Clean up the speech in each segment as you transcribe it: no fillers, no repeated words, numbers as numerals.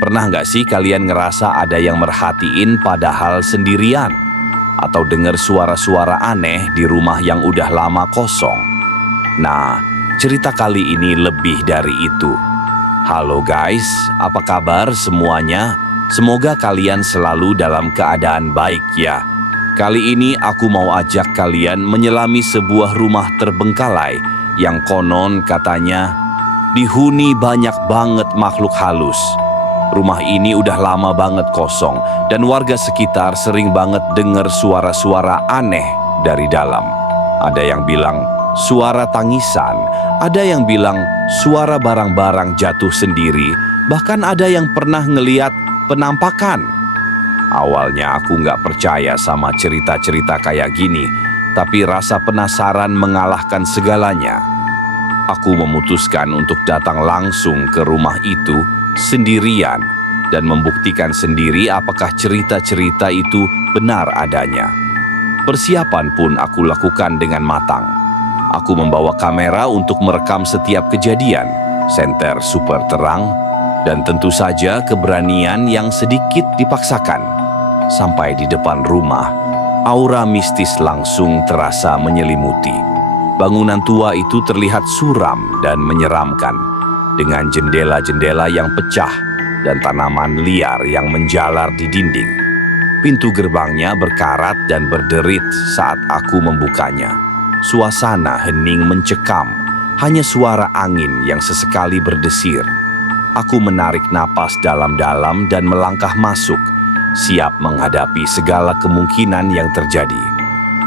Pernah nggak sih kalian ngerasa ada yang merhatiin padahal sendirian? Atau dengar suara-suara aneh di rumah yang udah lama kosong? Nah, cerita kali ini lebih dari itu. Halo guys, apa kabar semuanya? Semoga kalian selalu dalam keadaan baik ya. Kali ini aku mau ajak kalian menyelami sebuah rumah terbengkalai yang konon katanya dihuni banyak banget makhluk halus. Rumah ini udah lama banget kosong dan warga sekitar sering banget dengar suara-suara aneh dari dalam. Ada yang bilang suara tangisan, ada yang bilang suara barang-barang jatuh sendiri, bahkan ada yang pernah ngeliat penampakan. Awalnya aku nggak percaya sama cerita-cerita kayak gini, tapi rasa penasaran mengalahkan segalanya. Aku memutuskan untuk datang langsung ke rumah itu sendirian dan membuktikan sendiri apakah cerita-cerita itu benar adanya. Persiapan pun aku lakukan dengan matang. Aku membawa kamera untuk merekam setiap kejadian, senter super terang, dan tentu saja keberanian yang sedikit dipaksakan. Sampai di depan rumah, aura mistis langsung terasa menyelimuti. Bangunan tua itu terlihat suram dan menyeramkan, dengan jendela-jendela yang pecah dan tanaman liar yang menjalar di dinding. Pintu gerbangnya berkarat dan berderit saat aku membukanya. Suasana hening mencekam, hanya suara angin yang sesekali berdesir. Aku menarik napas dalam-dalam dan melangkah masuk, siap menghadapi segala kemungkinan yang terjadi.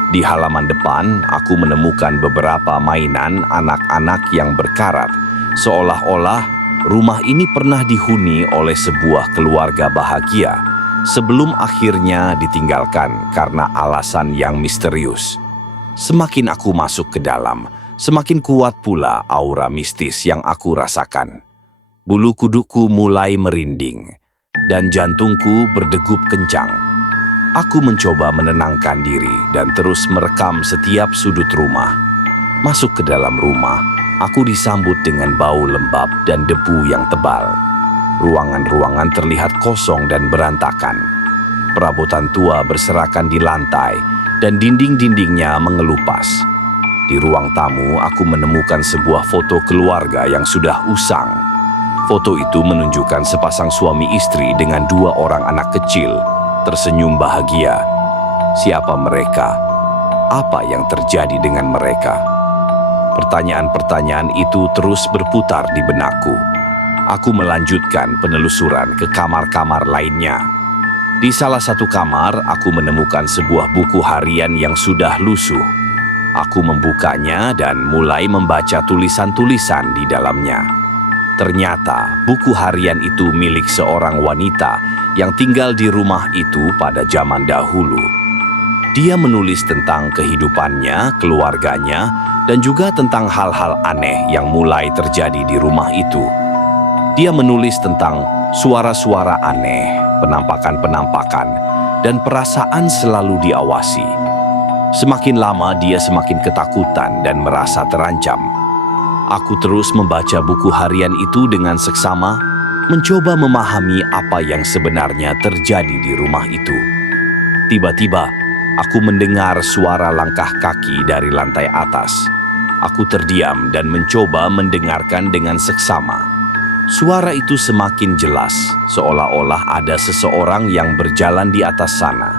Di halaman depan, aku menemukan beberapa mainan anak-anak yang berkarat, seolah-olah rumah ini pernah dihuni oleh sebuah keluarga bahagia sebelum akhirnya ditinggalkan karena alasan yang misterius. Semakin aku masuk ke dalam, semakin kuat pula aura mistis yang aku rasakan. Bulu kuduku mulai merinding dan jantungku berdegup kencang. Aku mencoba menenangkan diri dan terus merekam setiap sudut rumah. Masuk ke dalam rumah, aku disambut dengan bau lembab dan debu yang tebal. Ruangan-ruangan terlihat kosong dan berantakan. Perabotan tua berserakan di lantai dan dinding-dindingnya mengelupas. Di ruang tamu, aku menemukan sebuah foto keluarga yang sudah usang. Foto itu menunjukkan sepasang suami istri dengan 2 orang anak kecil, tersenyum bahagia. Siapa mereka? Apa yang terjadi dengan mereka? Pertanyaan-pertanyaan itu terus berputar di benakku. Aku melanjutkan penelusuran ke kamar-kamar lainnya. Di salah satu kamar, aku menemukan sebuah buku harian yang sudah lusuh. Aku membukanya dan mulai membaca tulisan-tulisan di dalamnya. Ternyata buku harian itu milik seorang wanita yang tinggal di rumah itu pada zaman dahulu. Dia menulis tentang kehidupannya, keluarganya, dan juga tentang hal-hal aneh yang mulai terjadi di rumah itu. Dia menulis tentang suara-suara aneh, penampakan-penampakan, dan perasaan selalu diawasi. Semakin lama dia semakin ketakutan dan merasa terancam. Aku terus membaca buku harian itu dengan seksama, mencoba memahami apa yang sebenarnya terjadi di rumah itu. Tiba-tiba, aku mendengar suara langkah kaki dari lantai atas. Aku terdiam dan mencoba mendengarkan dengan seksama. Suara itu semakin jelas, seolah-olah ada seseorang yang berjalan di atas sana.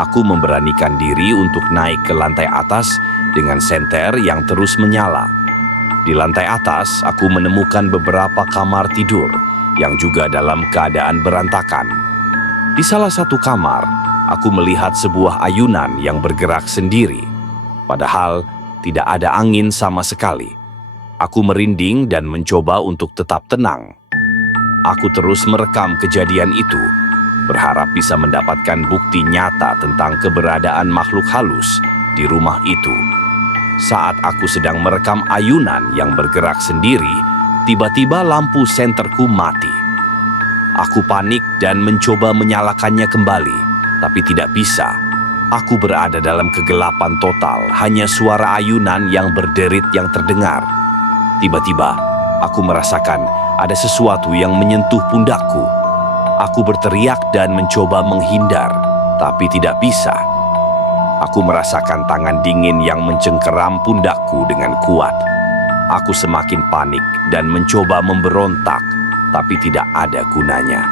Aku memberanikan diri untuk naik ke lantai atas dengan senter yang terus menyala. Di lantai atas, aku menemukan beberapa kamar tidur yang juga dalam keadaan berantakan. Di salah satu kamar, aku melihat sebuah ayunan yang bergerak sendiri. Padahal tidak ada angin sama sekali. Aku merinding dan mencoba untuk tetap tenang. Aku terus merekam kejadian itu, berharap bisa mendapatkan bukti nyata tentang keberadaan makhluk halus di rumah itu. Saat aku sedang merekam ayunan yang bergerak sendiri, tiba-tiba lampu senterku mati. Aku panik dan mencoba menyalakannya kembali, tapi tidak bisa. Aku berada dalam kegelapan total, hanya suara ayunan yang berderit yang terdengar. Tiba-tiba, aku merasakan ada sesuatu yang menyentuh pundakku. Aku berteriak dan mencoba menghindar, tapi tidak bisa. Aku merasakan tangan dingin yang mencengkeram pundakku dengan kuat. Aku semakin panik dan mencoba memberontak, tapi tidak ada gunanya.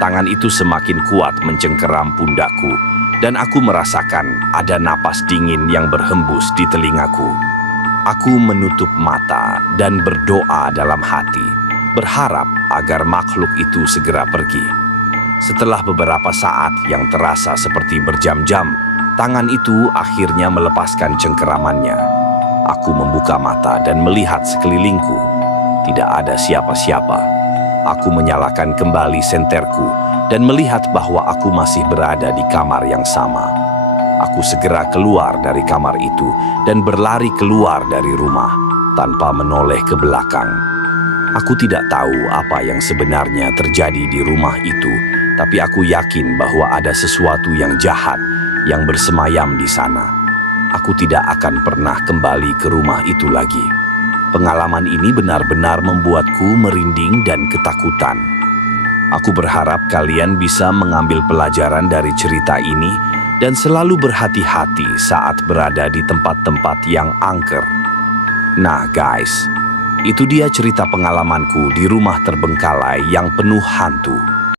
Tangan itu semakin kuat mencengkeram pundakku, dan aku merasakan ada napas dingin yang berhembus di telingaku. Aku menutup mata dan berdoa dalam hati, berharap agar makhluk itu segera pergi. Setelah beberapa saat yang terasa seperti berjam-jam, tangan itu akhirnya melepaskan cengkeramannya. Aku membuka mata dan melihat sekelilingku. Tidak ada siapa-siapa. Aku menyalakan kembali senterku dan melihat bahwa aku masih berada di kamar yang sama. Aku segera keluar dari kamar itu dan berlari keluar dari rumah tanpa menoleh ke belakang. Aku tidak tahu apa yang sebenarnya terjadi di rumah itu, tapi aku yakin bahwa ada sesuatu yang jahat yang bersemayam di sana. Aku tidak akan pernah kembali ke rumah itu lagi. Pengalaman ini benar-benar membuatku merinding dan ketakutan. Aku berharap kalian bisa mengambil pelajaran dari cerita ini dan selalu berhati-hati saat berada di tempat-tempat yang angker. Nah guys, itu dia cerita pengalamanku di rumah terbengkalai yang penuh hantu.